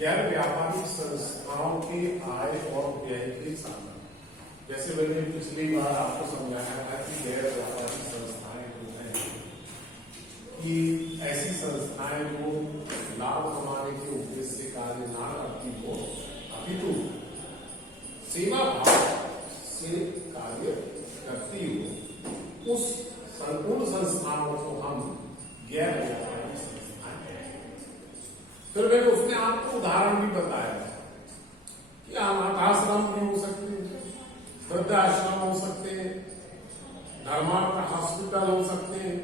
गैर व्यापारिक संस्थाओं के आय और व्यय के साधन। जैसे मैंने पिछली बार आपको समझाया था कि गैर व्यापारिक संस्थाएं जो हैं कि ऐसी संस्थाएं जो लाभ कमाने के उद्देश्य से कार्य ना करती हो अपितु सेवा भाव से कार्य करती हो, उस संपूर्ण संस्थाओं को हम गैर व्यापारिक संस्थाएं कहते हैं। फिर मैंने उसमें आपको उदाहरण भी बताया कि अनाथाश्रम भी हो सकते हैं, वृद्धाश्रम हो सकते हैं, धर्मार्थ हॉस्पिटल हो सकते हैं,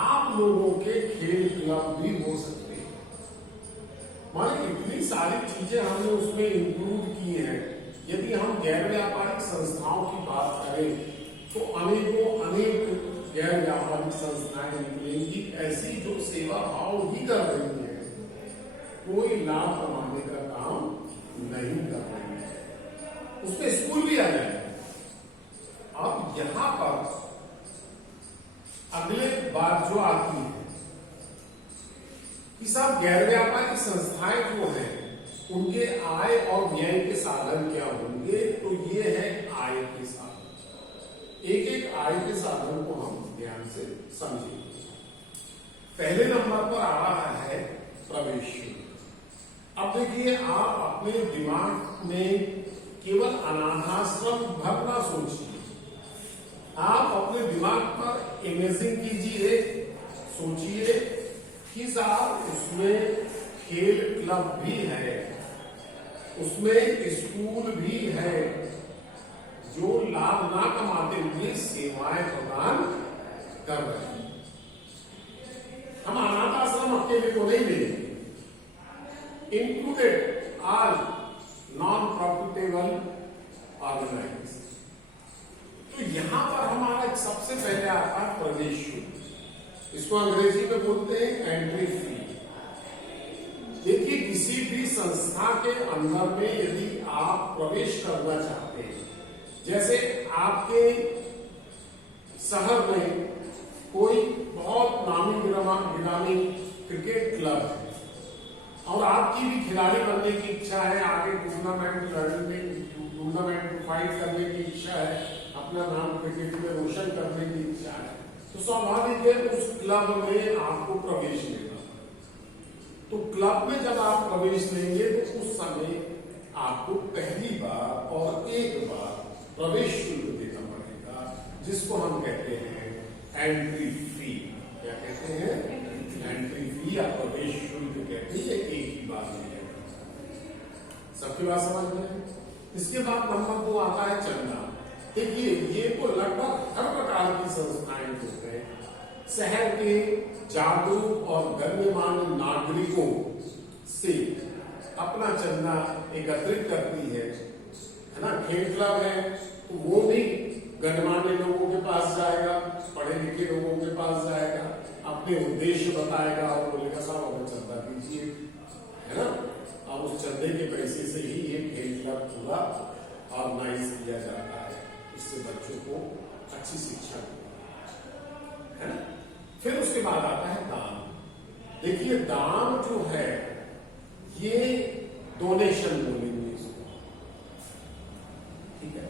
आप लोगों के खेल क्लब भी हो सकते हैं। माने इतनी सारी चीजें हमने उसमें इंक्लूड की हैं। यदि हम गैर व्यापारिक संस्थाओं की बात करें तो अनेक गैर व्यापारिक संस्थाएं निकलेंगी ऐसी जो सेवा भाव ही कर रही है, कोई लाभ कमाने का काम नहीं कर रही है। उसमें स्कूल भी आ जाएगा। अब यहां पर अगले बात जो आती है कि सब गैर व्यापारिक संस्थाएं जो हैं उनके आय और व्यय के साधन क्या होंगे, तो ये है आय के साधन। एक एक आय के साधन को हम ध्यान से समझेंगे। पहले नंबर पर आ रहा है प्रवेश शुल्क। अब देखिए, आप अपने दिमाग में केवल अनाथाश्रम भर ना सोचिए, आप अपने दिमाग पर इमेजिन कीजिए, सोचिए कि साहब उसमें खेल क्लब भी है, उसमें स्कूल भी है जो लाभ ना कमाते हुए सेवाएं प्रदान कर रहे हैं। हम अनाथ आश्रम अकेले को नहीं लेंगे, included all non profitable organisation. तो यहां पर हमारा सबसे पहले आता है प्रवेश शुल्क। इसको अंग्रेजी में बोलते हैं एंट्री फी। देखिए, किसी भी संस्था के अंदर में यदि आप प्रवेश करना चाहते हैं, जैसे आपके शहर में कोई बहुत नामी गिरामी क्रिकेट क्लब है और आपकी भी खिलाड़ी बनने की इच्छा है, आगे टूर्नामेंट लड़ने टूर्नामेंट फाइट करने की इच्छा है, अपना नाम क्रिकेट में रोशन करने की इच्छा है, तो स्वाभाविक है उस क्लब में आपको प्रवेश लेना। तो क्लब में जब आप प्रवेश लेंगे तो उस समय आपको पहली बार और एक बार प्रवेश शुल्क देना पड़ेगा, जिसको हम कहते हैं एंट्री फी। क्या कहते हैं? एंट्री फी या प्रवेश शुल्क कहते हैं। एक ही बात है, सबकी बात समझ में। इसके बाद नंबर 2 आता है चंदा। देखिए, ये तो लगभग हर प्रकार की संस्थाएं जो है शहर के जागरूक और गण्यमान्य नागरिकों से अपना चंदा एकत्रित करती है ना। खेल क्लब है तो वो भी गणमान्य लोगों के पास जाएगा, पढ़े लिखे लोगों के पास जाएगा, अपने उद्देश्य बताएगा और बोलेगा साहब हमें चंदा दीजिए, है ना। और उस चंदे के पैसे से ही ये खेल क्लब पूरा ऑर्गेनाइज किया जाता है, इससे बच्चों को अच्छी शिक्षा है ना। फिर उसके बाद आता है दान। देखिए, दान जो है ये डोनेशन बोलेंगे इसको, ठीक है।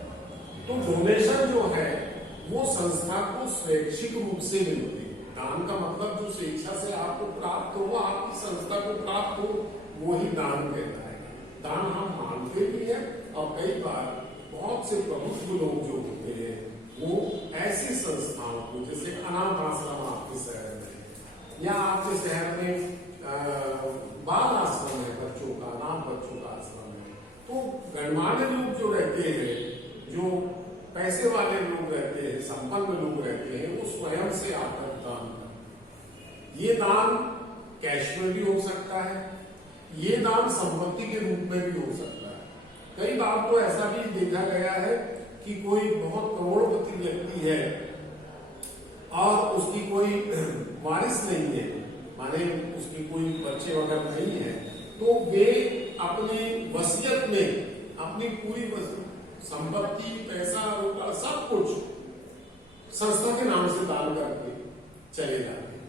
तो डोनेशन जो है वो संस्था को स्वैच्छिक रूप से मिलती है। दान का मतलब जो स्वेच्छा से आपको प्राप्त हो, आपकी संस्था को प्राप्त हो, वो ही दान कहता है। दान हम मानते भी हैं और कई बार बहुत से प्रबुद्ध लोग जो होते हैं वो ऐसी संस्थाओं को, जैसे अनाथ आश्रम आपके शहर में या आपके शहर में बाल आश्रम है बच्चों का, अनाथ बच्चों का आश्रम है, तो गणमान्य लोग जो रहते हैं, जो पैसे वाले लोग रहते हैं, संपन्न लोग रहते हैं, वो स्वयं से आकर दान करते। ये दान कैश में भी हो सकता है, ये दान संपत्ति के रूप में भी हो सकता है। कई बार तो ऐसा भी देखा गया है कि कोई बहुत करोड़पति व्यक्ति है और उसकी कोई वारिस नहीं है, माने उसकी कोई बच्चे वगैरह नहीं है, तो वे अपनी वसीयत में अपनी पूरी संपत्ति, पैसा, रुपया सब कुछ संस्था के नाम से दान करके चले जाते हैं।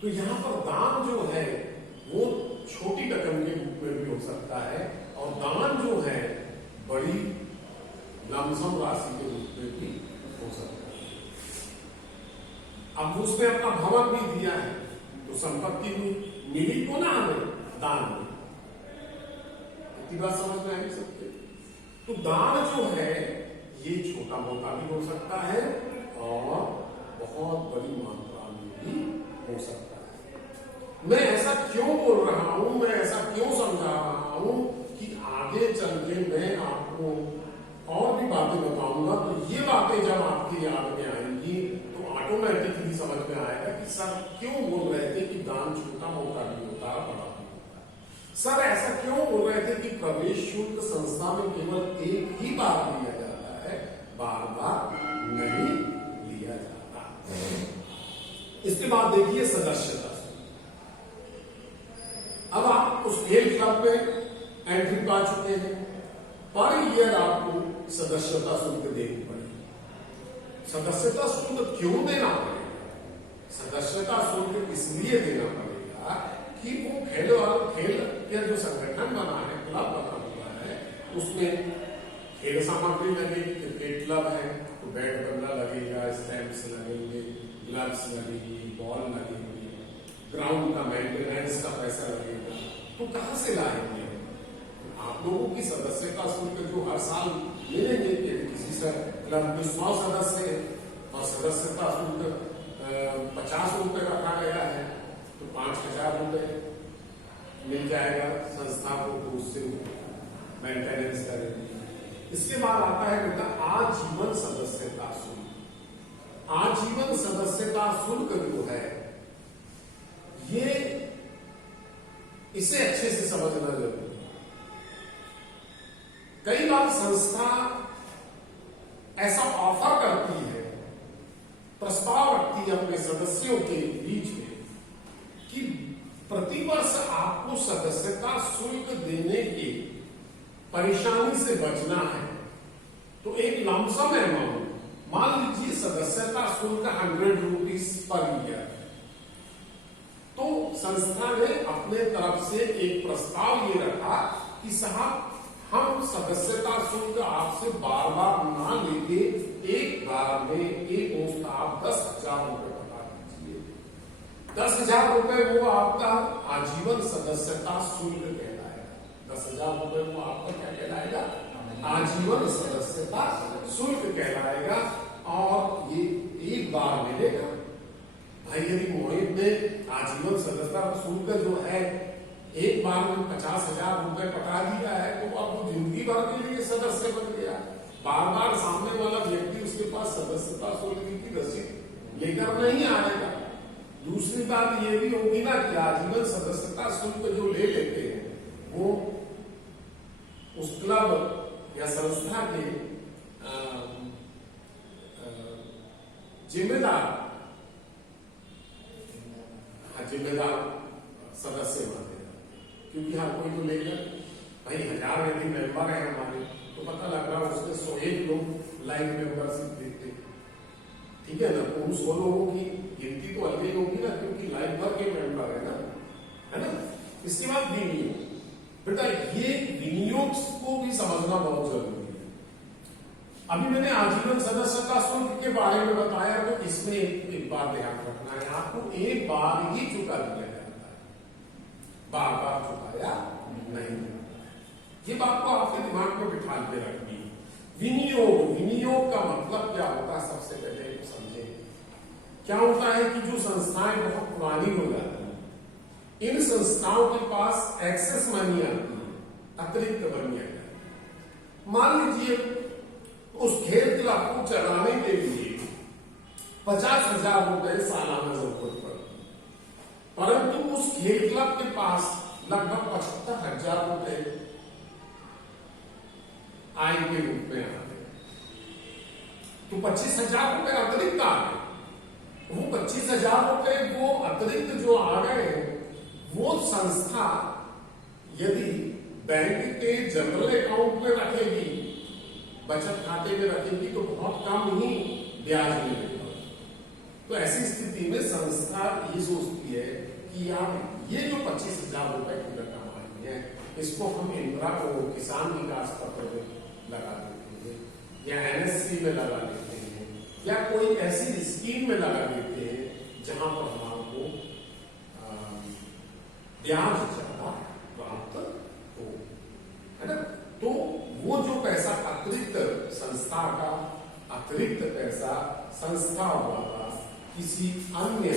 तो यहां पर दान जो है वो छोटी रकम के रूप में भी हो सकता है, और दान जो है बड़ी लमसम राशि के रूप में भी हो सकता है। अब उसने अपना भवन भी दिया है तो संपत्ति मिली को ना हमें दान में, इतनी बात समझ में आ सकते। तो दान जो है ये छोटा मोटा भी हो सकता है और बहुत बड़ी मात्रा में भी हो सकता है। मैं ऐसा क्यों बोल रहा हूं, मैं ऐसा क्यों समझा रहा हूं कि आगे चल के मैं आपको और भी बातें बताऊंगा, तो ये बातें जब आपकी याद में आएंगी तो ऑटोमेटिकली समझ में आएगा कि सर क्यों बोल रहे थे कि दान छोटा मोटा भी होता है, बड़ा भी होता है। सर ऐसा क्यों बोल रहे थे कि प्रवेश शुल्क संस्था में केवल एक ही बार लिया जाता है, बार बार नहीं लिया जाता। इसके बाद देखिए सदस्यता। अब आप उस खेल क्लब में एंट्री पा चुके हैं, पर ईयर आपको सदस्यता शुल्क देनी पड़ेगी। सदस्यता शुल्क क्यों देना पड़ेगा? सदस्यता शुल्क इसलिए देना पड़ेगा कि वो खेल का जो संगठन बना है, क्लब बना हुआ है, उसमें खेल सामग्री लगेगी। क्रिकेट क्लब है तो बैट बल्ला लगेगा, स्टैम्प्स लगेंगे, ग्लव्स लगेगी, बॉल लगेगी, ग्राउंड का मेंटेनेंस का पैसा लगेगा। तो कहां से लाएंगे? आप लोगों की सदस्यता शुल्क जो हर साल मिलेंगे, किसी से क्लब में 100 सदस्य और सदस्यता शुल्क 50 रुपए रखा गया है, तो 5,000 रुपए मिल जाएगा संस्था को, तो उससे मेंटेनेंस करेंगे। इसके बाद आता है बेटा आजीवन सदस्यता शुल्क। आजीवन सदस्यता शुल्क जो है ये, इसे अच्छे से समझना जरूरी है। कई बार संस्था ऐसा ऑफर करती है, प्रस्ताव रखती है अपने सदस्यों के बीच में कि प्रतिवर्ष आपको सदस्यता शुल्क देने की परेशानी से बचना है, तो एक लमसम अमाउंट, मान लीजिए सदस्यता शुल्क 100 रुपीज पर ईयर, तो संस्था ने अपने तरफ से एक प्रस्ताव ये रखा कि साहब हम सदस्यता शुल्क आपसे बार बार ना लेके एक बार में एक मुश्त आप 10,000 रुपए बता दीजिए। 10,000 रुपए वो आपका आजीवन सदस्यता शुल्क कहलाएगा। 10,000 रुपए वो आपका क्या कहलाएगा? आजीवन सदस्यता शुल्क कहलाएगा, और ये एक बार मिलेगा। भाई यदि मोहित ने आजीवन सदस्यता शुल्क जो है एक बार में 50,000 रुपए पटा दिया है, तो अब वो जिंदगी भर के लिए सदस्य बन गया। बार बार सामने वाला व्यक्ति उसके पास सदस्यता शुल्क की रसीद लेकर नहीं आएगा। दूसरी बात ये भी होगी ना कि आजीवन सदस्यता शुल्क जो ले लेते हैं वो उस क्लब या संस्था के जिम्मेदार सदस्य माने, क्योंकि हर कोई तो लेकर भाई 1000 यदि मेंबर है हमारे, तो पता लग रहा है उसमें 101 लोग लाइव मेंबरशिप देते, ठीक है ना? तो उन 100 लोगों की गिनती तो अलग ही होगी ना, क्योंकि लाइव भर के मेंबर है ना। इसके बाद विनियोग। बेटा ये विनियोग को भी समझना बहुत जरूरी है। अभी मैंने आजीवन सदस्यता शुल्क के बारे में बताया, तो इसमें एक बात ध्यान रखना है, आपको एक बार ही चुका दिया जाता है, बार बार चुकाया नहीं। ये बात को आपके दिमाग में बिठा के रखनी है। विनियोग का मतलब क्या होता है, सबसे पहले तो समझे। क्या होता है कि जो संस्थाएं बहुत पुरानी हो जाती हैं, इन संस्थाओं के पास एक्सेस मनी आती है, अतिरिक्त मनी आ जाती है। मान लीजिए उस खेल क्लब को चलाने के लिए 50,000 रुपए सालाना जरूरत पड़ती, परंतु उस खेल क्लब के पास लगभग 75,000 रुपए आय के रूप में आते, तो 25,000 रुपए अतिरिक्त आ गए। वो 25,000 रुपए वो अतिरिक्त जो आ गए, वो संस्था यदि बैंक के जनरल अकाउंट में रखेगी, बचत खाते में रखेगी, तो बहुत कम ही ब्याज मिलेगा। तो ऐसी स्थिति में संस्था ये सोचती है कि यार ये जो 25,000 रुपए की रकम आई है, इसको हम इंदिरा को किसान विकास पत्र में लगा देते हैं, या NSC में लगा देते हैं, या कोई ऐसी स्कीम में लगा देते हैं जहां पर हमको ब्याज ज्यादा प्राप्त हो, है ना। तो वो जो पैसा अतिरिक्त संस्था का अतिरिक्त पैसा संस्था वाला किसी अन्य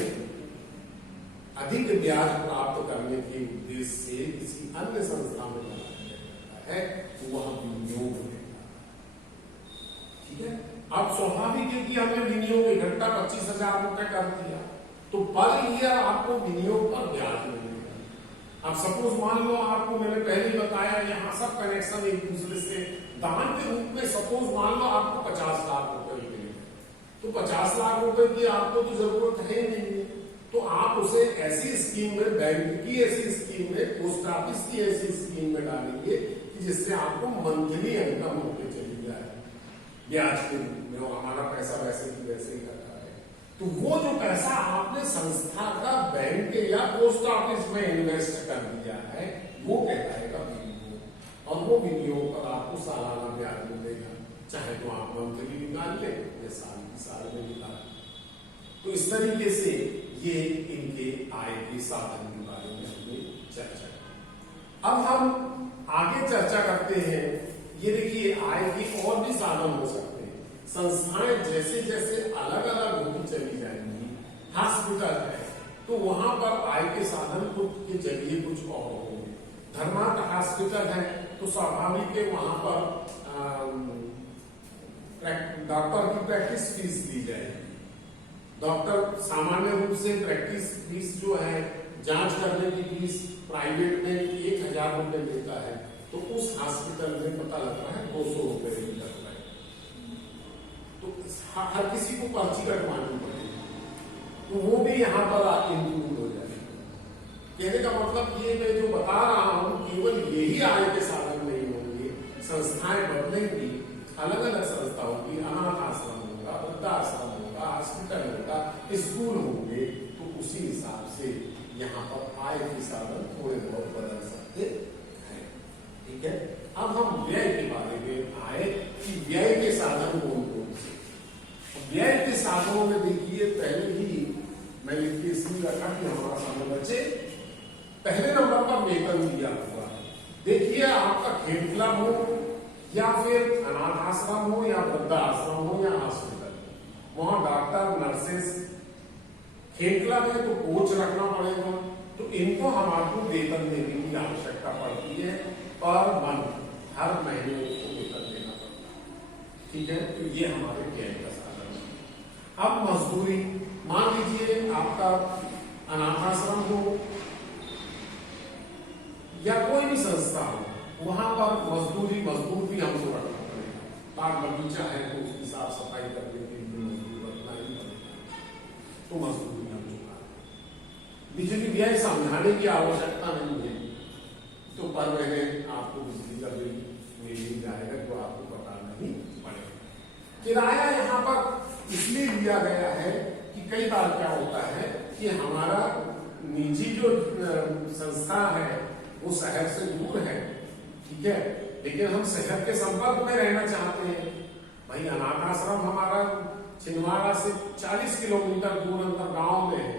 अधिक ब्याज प्राप्त करने के उद्देश्य से किसी अन्य संस्था में लगाया जाता है, वह विनियोग है। ठीक है। अब स्वाभाविक है कि हमने विनियोग इकट्ठा 25,000 रुपए कर दिया, तो पर ईयर आपको विनियोग पर ब्याज मिलेगा। अब सपोज मान लो, आपको मैंने पहले ही बताया, यहाँ सब कनेक्शन एक दूसरे से दान के रूप में सपोज मान लो आपको 50 लाख रुपए मिले, तो 50 लाख रुपए की आपको तो जरूरत है नहीं, तो आप उसे ऐसी स्कीम में, बैंक की ऐसी स्कीम में, पोस्ट ऑफिस की ऐसी स्कीम में डालेंगे कि जिससे आपको मंथली इनकम होते चली जाए ब्याज के रूप में, और हमारा पैसा वैसे ही वैसे ही रखा है। तो वो जो पैसा आपने संस्था का बैंक या पोस्ट ऑफिस में इन्वेस्ट कर दिया है, वो कहलाएगा विनियोग, और वो विनियोग पर आपको सालाना ब्याज मिलेगा, चाहे तो आप मंथली निकाल लें या साल की साल में निकाल। तो इस तरीके से ये इनके आय के साधन के बारे में हमने चर्चा की। अब हम आगे चर्चा करते हैं, ये देखिए आय के और भी साधन हो सकते हैं। संस्थाएं जैसे जैसे अलग अलग होती चली जाएंगी, हॉस्पिटल है तो वहां पर आय के साधन कुछ के जरिए कुछ और होंगे। धर्मार्थ हॉस्पिटल है तो स्वाभाविक है वहां पर डॉक्टर की प्रैक्टिस फीस दी जाएगी। डॉक्टर सामान्य रूप से प्रैक्टिस फीस जो है, जांच करने की फीस प्राइवेट में 1,000 रुपए लेता है, तो उस हॉस्पिटल में पता लगता है 200 रुपए ही लग रहा है। तो हर किसी को पर्ची कटवानी पड़ेगी, तो वो भी यहाँ पर इंक्लूड हो जाएगा। कहने का मतलब ये मैं जो बता रहा हूं, केवल यही आय के साधन नहीं होंगे, संस्थाएं बदलेंगी, अलग अलग संस्था होगी, अनाथ आश्रम होगा, वृद्धाश्रम होगा, हॉस्पिटल होगा, स्कूल होंगे, तो उसी हिसाब से यहाँ पर आय के साधन थोड़े बहुत बदल सकते हैं। ठीक है। अब हम व्यय के बारे में आए कि व्यय के साधन कौन कौन से। व्यय के साधनों में देखिए, पहले ही मैं लिख के इसलिए रखा कि हमारा समय बचे। पहले नंबर पर वेतन दिया हुआ है। देखिए, आपका खेल क्लब हो या फिर अनाथ आश्रम हो या वृद्धाश्रम हो या हॉस्पिटल, वहां डॉक्टर, नर्सेस, खेल क्लब है तो कोच रखना पड़ेगा, तो इनको हमारे वेतन देने की आवश्यकता पड़ती है। पर मंथ, हर महीने उसको वेतन देना पड़ता है। ठीक है। तो ये हमारे व्यय का साधन है। अब मजदूरी, मान लीजिए आपका अनाथ आश्रम हो या कोई भी संस्था हो, वहां पर मजदूर भी हमको रखना पड़ेगा। बाग बगीचा है तो उसकी साफ सफाई करने के लिए मजदूर रखना ही पड़ेगा, तो मजदूरी हम चुका। बिजली व्यय समझाने की आवश्यकता नहीं है, तो पर महीने आपको बिजली का बिल मिल ही जाएगा, तो आपको बताना ही पड़ेगा। किराया यहाँ पर इसलिए लिया गया है कि कई बार क्या होता है कि हमारा निजी जो संस्था है वो शहर से दूर है, ठीक है, लेकिन हम शहर के संपर्क में रहना चाहते हैं। भाई अनाथ आश्रम हमारा छिंदवाड़ा से 40 किलोमीटर दूर अंदर गांव में है,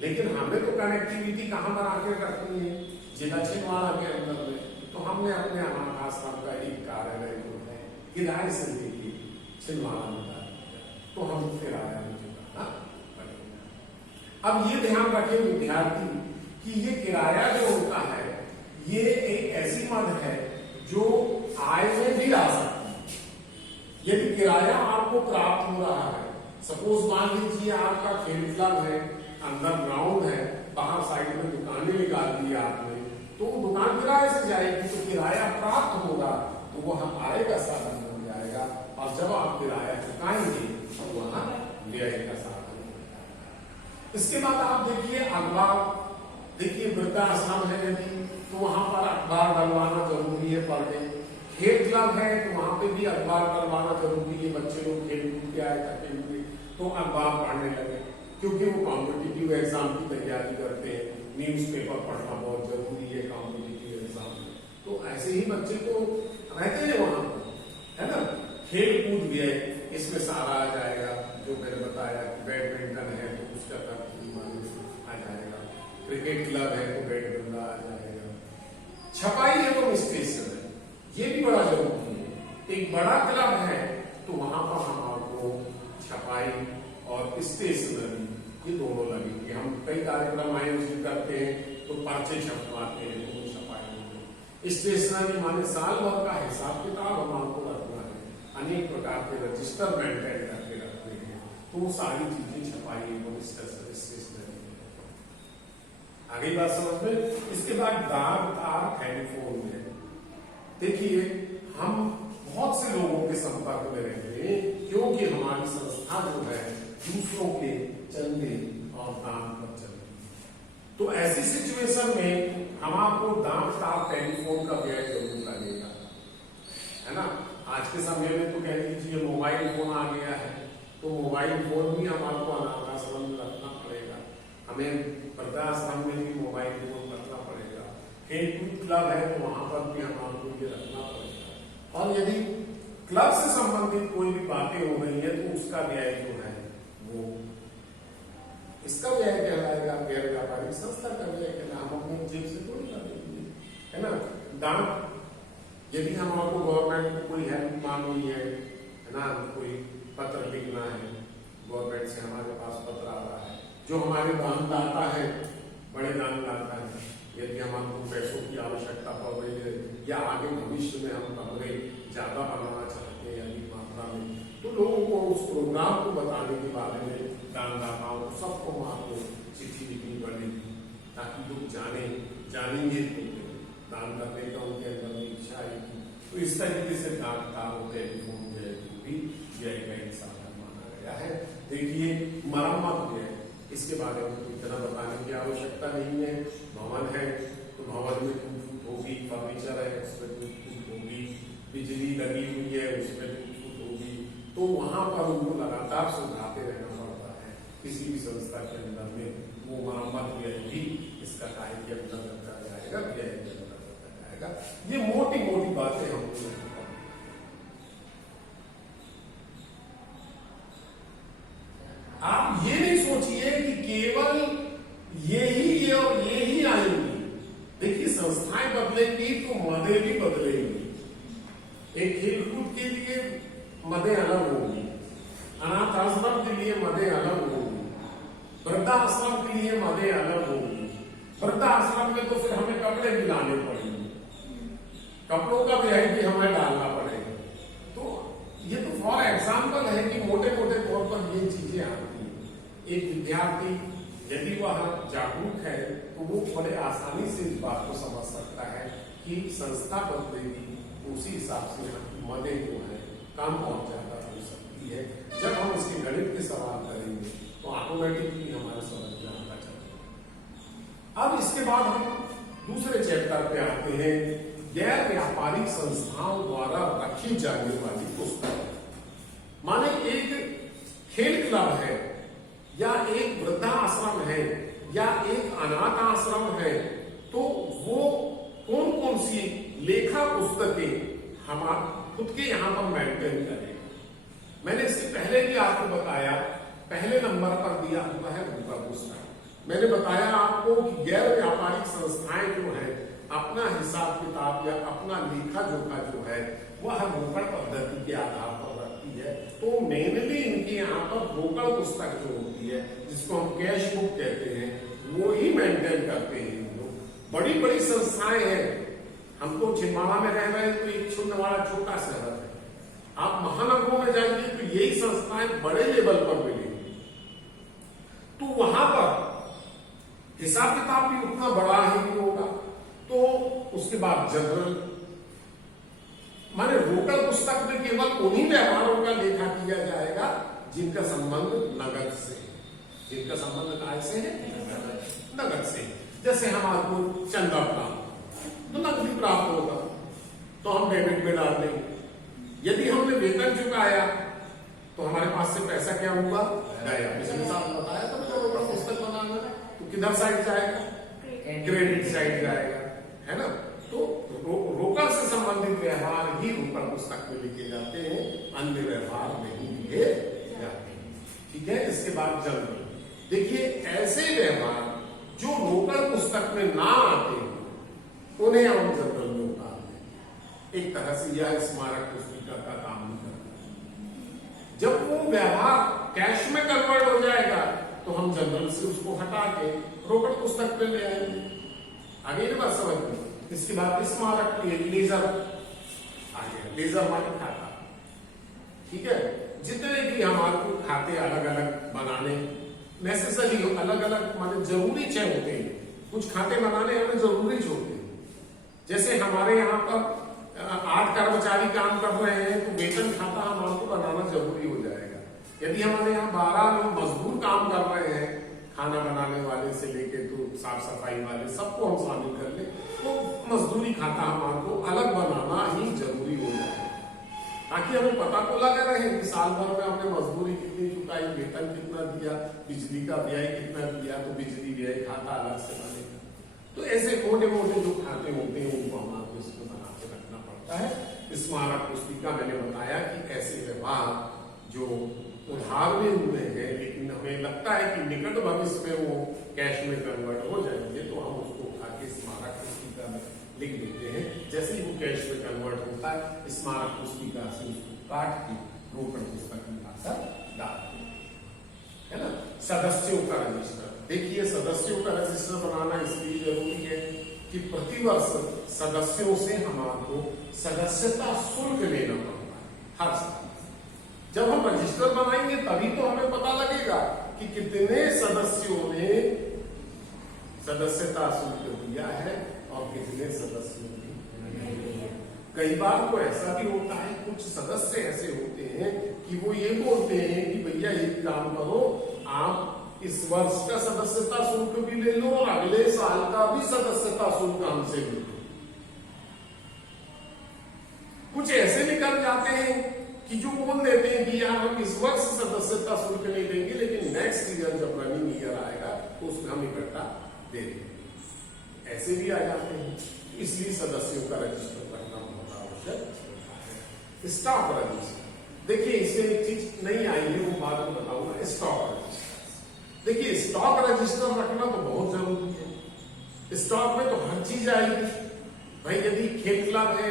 लेकिन हमें तो कनेक्टिविटी कहाँ बना के रखनी है, जिला छिंदवाड़ा के अंदर में। तो हमने अपने अनाथ आश्रम का एक कार्यालय जो है किराए से लेके छिंदवाड़ा में डाल दिया, तो हम किराया में चुकाना पड़ेगा। अब ये ध्यान रखें विद्यार्थी कि ये किराया जो होता है ये एक ऐसी मद है जो आय में भी आ सकती है। यदि किराया आपको प्राप्त हो रहा है, सपोज मान लीजिए आपका खेल क्लब है, अंदर ग्राउंड है, बाहर साइड में दुकानें निकाल दी आपने, तो दुकान किराए से जाएगी, तो किराया प्राप्त होगा, तो वह आय का साधन बन जाएगा। और जब आप किराया चुकाएंगे तो वहां व्यय का साधन हो जाएगा। इसके बाद आप देखिए अखबार, देखिए वृद्धाश्रम है यदि, तो वहां पर अखबार डलवाना जरूरी है पर डे। खेल क्लब है तो वहां पे भी अखबार डलवाना जरूरी है, बच्चे लोग खेल कूद के आए थके हुए तो अखबार पढ़ने लगे, क्योंकि वो कॉम्पिटिटिव एग्जाम की तैयारी करते हैं, न्यूज़पेपर पढ़ना बहुत जरूरी है कॉम्पिटिटिव एग्जाम में, तो ऐसे ही बच्चे तो रहते हैं वहां पर, है ना। खेल कूद भी है, इसमें सारा आ जाएगा जो मैंने बताया। बैडमिंटन है तो उसका आ जाएगा, क्रिकेट क्लब है तो बैडमिंटन आ जाएगा, छपाई एवं स्टेशनरी ये भी बड़ा जरूरी है। एक बड़ा क्लब है तो वहां पर हम आपको छपाई और स्टेशनरी ये दोनों लगेंगे। हम कई कार्यक्रम आयोजित करते हैं तो पर्चे छपवाते हैं, तो छपाई। स्टेशनरी माने साल भर का हिसाब किताब हम आपको रखना है, अनेक प्रकार के रजिस्टर मेंटेन करके रखते हैं, तो वो सारी चीजें छपाई और स्टेशनरी। आगे बात समझ में। इसके बाद डाक तार टेलीफोन है। देखिए हम बहुत से लोगों के संपर्क में रहते हैं क्योंकि हमारी संस्था जो है दूसरों के चंदे और दान पर चलती है। तो ऐसी सिचुएशन में हम आपको डाक तार टेलीफोन का व्यय जरूर लगेगा, है ना। आज के समय में तो कह लीजिए मोबाइल फोन आ गया है, तो मोबाइल फोन भी हम आपको अनाथ आश्रम में रखना पड़ेगा, हमें वृद्धाश्रम में भी मोबाइल फोन रखना पड़ेगा, खेलकूद क्लब है तो वहां पर भी हम आपको ये रखना पड़ेगा। और यदि क्लब से संबंधित कोई भी बातें हो रही है तो उसका व्यय जो है वो इसका व्यय कहलाएगा, गैर व्यापारिक संस्था का व्यय कहलाएगा, हम अपनी जेब से थोड़ी कर देंगे, है ना। दान यदि हम आपको गवर्नमेंट को कोई हेल्प मांगी है ना, कोई पत्र लिखना है, गवर्नमेंट से हमारे पास पत्र आ रहा है, जो हमारे दानदाता है, बड़े दानदाता है, यदि हमको पैसों की आवश्यकता पड़ रही है या आगे भविष्य में हम कमरे ज्यादा बनाना चाहते हैं अधिक मात्रा में, तो लोगों को उस प्रोग्राम को बताने के बारे में दानदाताओं को सबको आपको चिट्ठी लिखनी पड़ेगी ताकि लोग जानेंगे दान करने का उनके अंदर में इच्छा आएगी। तो इस तरीके से दानदाताओं टेलीफोन व्यय को भी व्यय का एक साधन माना गया है। देखिए मरम्मत व्यय, इसके बारे में तो इतना बताने की आवश्यकता नहीं है। भवन है तो भवन में टूट फूट होगी, फर्नीचर है उसमें टूट फूट होगी, बिजली लगी हुई है उसमें टूट फूट होगी, तो वहां पर उनको लगातार सुधारते रहना पड़ता है। किसी भी संस्था के अंदर में वो मरम्मत व्यय भी इसका कार्य के अंदर रखा जाएगा, व्यय के अंदर रखा जाएगा। ये मोटी मोटी बातें हम आप ये नहीं सोचिए कि केवल ये और ये ही आएंगी। देखिए संस्थाएं बदलेंगी तो मदें भी बदलेंगी। एक खेलकूद के लिए मदें अलग होंगी, अनाथ आश्रम के लिए मदें अलग होंगी, वृद्धाश्रम के लिए मदें अलग होंगी। वृद्धाश्रम में तो फिर हमें कपड़े भी लाने पड़ेंगे, कपड़ों का व्यय भी हमें डालना पड़ेगा। तो ये तो फॉर एग्जाम्पल है कि मोटे मोटे तौर पर ये चीजें आती हैं। एक विद्यार्थी यदि वह जागरूक है तो वो बड़े आसानी से इस बात को समझ सकता है कि संस्था बदलेगी, उसी हिसाब से मदें जो है कम और ज्यादा हो सकती है। जब हम इसके गणित के सवाल करेंगे तो ऑटोमेटिकली हमारे समझ में आता चलेगा। अब इसके बाद हम दूसरे चैप्टर पे आते हैं, गैर व्यापारिक संस्थाओं द्वारा रखी जाने वाली पुस्तक। माने एक खेल क्लब है या एक वृद्धाश्रम है या एक अनाथ आश्रम है, तो वो कौन कौन सी लेखा पुस्तकें हम खुद के यहाँ पर मेंटेन करें। मैंने इससे पहले भी आपको बताया, पहले नंबर पर दिया हुआ है उनका पुस्तक। मैंने बताया आपको कि गैर व्यापारिक संस्थाएं जो है अपना हिसाब किताब या अपना लेखा जोखा जो है वह रोकड़ पद्धति के आधार पर रखती है। तो मेनली इनके यहाँ पर रोकड़ पुस्तक जो होती है, जिसको हम कैश बुक कहते हैं, वो ही मेंटेन करते हैं लोग। बड़ी बड़ी संस्थाएं हैं, हमको छिंदवाड़ा में रह रहे हैं तो एक छिंदवाड़ा छोटा शहर है, आप महानगरों में जाएंगे तो यही संस्थाएं बड़े लेवल पर मिलेंगी, तो वहां पर हिसाब किताब भी उतना बड़ा ही होगा। तो उसके बाद जनरल माने रोकड़ पुस्तक में केवल उन्हीं व्यापारों का लेखा किया जाएगा जिनका संबंध नगद से, जिनका संबंध काय से है, नगद से। जैसे हम आपको चंदा प्राप्त तो नकदी प्राप्त होगा तो हम डेबिट में डाल देंगे। यदि हमने वेतन चुकाया तो हमारे पास से पैसा क्या हुआ, गया। पिछले साल बताया तो रोकड़ पुस्तक बनाना तो किधर साइड जाएगा, क्रेडिट साइड जाएगा, है ना। तो रोकड़ से संबंधित व्यवहार ही रोकड़ पुस्तक में लिखे जाते हैं, अन्य व्यवहार नहीं लिखे जाते हैं। ठीक है। इसके बाद जनरल, देखिए ऐसे व्यवहार जो रोकड़ पुस्तक में ना आते हैं उन्हें हम जनरल में उतारते हैं। एक तरह से यह स्मारक पुस्तिका का काम नहीं करता। जब वो व्यवहार कैश में कन्वर्ट हो जाएगा तो हम जनरल से उसको हटा के रोकड़ पुस्तक पे ले आएंगे। आगे ये बात समझ में। इसके बाद स्मारक लेजर आ गया। लेजर माने खाता। ठीक है। जितने भी हमारे को खाते अलग अलग बनाने नेसेसरी अलग अलग माने जरूरी चय होते हैं। कुछ खाते बनाने हमें जरूरी होते हैं। जैसे हमारे यहाँ पर 8 कर्मचारी काम कर रहे हैं तो वेतन खाता हमारे को बनाना जरूरी हो जाएगा। यदि हमारे यहाँ 12 लोग मजदूर काम कर रहे हैं, खाना बनाने वाले से लेके तो साफ सफाई वाले सबको हम शामिल कर ले, तो मजदूरी खाता हमारे को अलग बनाना ही जरूरी हो जाएगा, ताकि हमें पता तो लगा रहे कि साल भर में हमने मजदूरी कितनी चुकाई, वेतन कितना दिया, बिजली का व्यय कितना दिया, तो बिजली व्यय खाता अलग से बनेगा। तो ऐसे मोटे मोटे जो खाते होते हैं उनको हमारे इसमें बना के रखना पड़ता है। स्मारक पुस्तिका मैंने बताया कि ऐसे व्यवहार जो उधार में हुए हैं लेकिन हमें लगता है कि निकट भविष्य में वो कैश में कन्वर्ट हो जाएंगे, तो हम उसको उठा के स्मारक पुस्तिका में लिख देते हैं। जैसे ही वो कैश में कन्वर्ट होता है, स्मारक पुस्तिका से उसको काट के रोकड़ पुस्तक में लाकर डालते हैं, है ना। सदस्यों का रजिस्टर, देखिए सदस्यों का रजिस्टर बनाना इसलिए जरूरी है कि प्रतिवर्ष सदस्यों से हमारे सदस्यता शुल्क लेना पड़ता है हर साल। जब हम रजिस्टर बनाएंगे तभी तो हमें पता लगेगा कि कितने सदस्यों ने सदस्यता शुल्क दिया है और कितने सदस्यों ने। कई बार तो ऐसा भी होता है, कुछ सदस्य ऐसे होते हैं कि वो ये बोलते हैं कि भैया एक काम करो, आप इस वर्ष का सदस्यता शुल्क भी ले लो और अगले साल का भी सदस्यता शुल्क हमसे ले लो। कुछ ऐसे भी कर जाते हैं कि जो बोल देते हैं कि यार हम इस वर्ष सदस्यता शुल्क नहीं देंगे, लेकिन नेक्स्ट ईयर जब रनिंग ईयर आएगा तो उसमें हम इकट्ठा दे देंगे। ऐसे भी आ जाते हैं, इसलिए सदस्यों का रजिस्टर करना बहुत आवश्यक है। स्टॉक रजिस्टर, देखिए इसमें एक चीज नहीं आई है, वो बाद में बताऊंगा। स्टॉक रजिस्टर, देखिए स्टॉक रजिस्टर रखना तो बहुत जरूरी है। स्टॉक में तो हर चीज आएगी भाई। यदि खेल क्लब है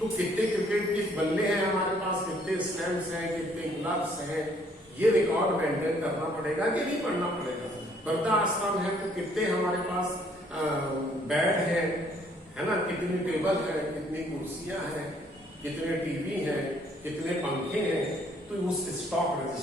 तो कितने क्रिकेट के बल्ले हैं हमारे पास, कितने स्टैम्प्स हैं, कितने ग्लव्स हैं, ये रिकॉर्ड मेंटेन करना पड़ेगा कि नहीं करना पड़ेगा। वृद्धा आश्रम है तो कितने हमारे पास बेड है ना, कितनी टेबल है, कितनी कुर्सियां हैं, कितने टीवी हैं, कितने पंखे हैं, तो उस स्टॉक रजिस्टर